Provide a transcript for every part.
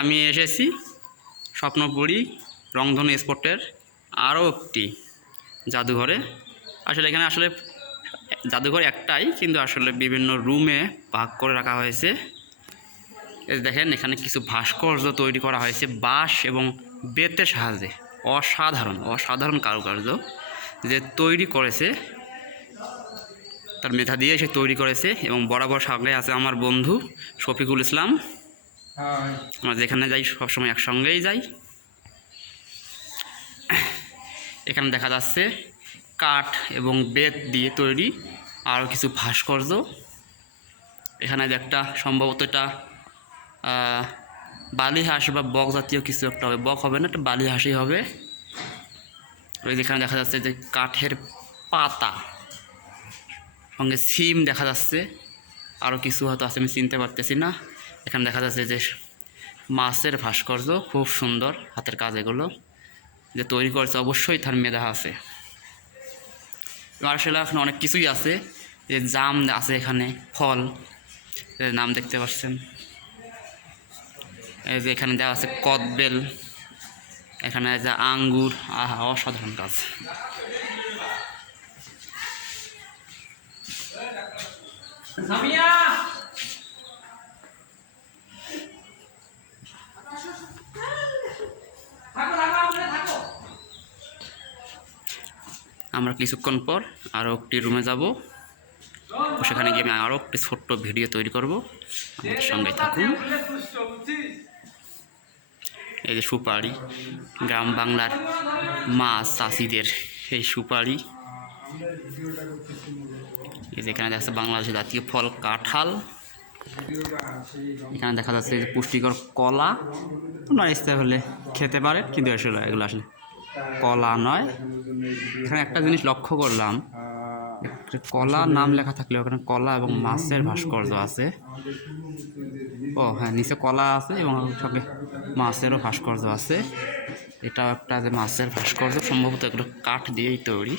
আমি এসেছি স্বপ্নপুরী রংধনু স্পটের আরও একটি জাদুঘরে। আসলে এখানে আসলে জাদুঘর একটাই, কিন্তু আসলে বিভিন্ন রুমে ভাগ করে রাখা হয়েছে। দেখেন, এখানে কিছু ভাস্কর্য তৈরি করা হয়েছে, বাঁশ এবং বেতের সাহায্যে। অসাধারণ অসাধারণ কারুকার্য যে তৈরি করেছে তার মেধা দিয়ে সে তৈরি করেছে এবং বরাবর সঙ্গে আছে আমার বন্ধু শফিকুল ইসলাম। আমরা যেখানে যাই সবসময় একসঙ্গেই যাই। এখানে দেখা যাচ্ছে কাঠ এবং বেত দিয়ে তৈরি আরও কিছু ভাস্কর্য। এখানে একটা সম্ভবত এটা বালি হাঁস বা বক জাতীয় কিছু একটা হবে। বক হবে না একটা বালি হাঁসই হবে। ওই যেখানে দেখা যাচ্ছে যে কাঠের পাতা। সঙ্গে সিম দেখা যাচ্ছে। আরও কিছু হয়তো আছে, আমি চিনতে পারতেছি না। এখানে দেখা যাচ্ছে যে মাছের ভাস্কর্য খুব সুন্দর হাতের কাজ এগুলো। যে তৈরি করেছে অবশ্যই তার মেধা আছে। আসলে এখন অনেক কিছুই আছে। যে জাম আছে এখানে, ফল নাম দেখতে পাচ্ছেন। এই যে এখানে দেওয়া আছে কদবেল। এখানে যে আঙ্গুর। আহা, অসাধারণ কাজ। আমরা কিছুক্ষণ পর আরও একটি রুমে যাব। সেখানে গিয়ে আমি আরও একটি ছোট্ট ভিডিও তৈরি করব। আমাদের সঙ্গে থাকুন। এই যে সুপারি, গ্রাম বাংলার মা চাষিদের সেই সুপারি। এখানে দেখা যাচ্ছে বাংলাদেশের জাতীয় ফল কাঁঠাল। এখানে দেখা যাচ্ছে যে পুষ্টিকর কলা। আপনার ইচ্ছা হলে খেতে পারে, কিন্তু আসলে এগুলো আসলে কলা নয়। এখানে একটা জিনিস লক্ষ্য করলাম কলা নাম লেখা থাকলে ওখানে কলা এবং মাছের ভাস্কর্য আছে। ও হ্যাঁ নিচে কলা আছে এবং সঙ্গে মাছেরও ভাস্কর্য আছে। এটাও একটা যে মাছের ভাস্কর্য, সম্ভবত এগুলো কাঠ দিয়েই তৈরি।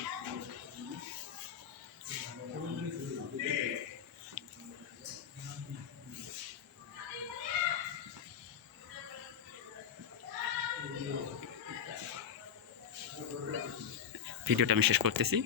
ভিডিওটা আমি শেষ করতেছি।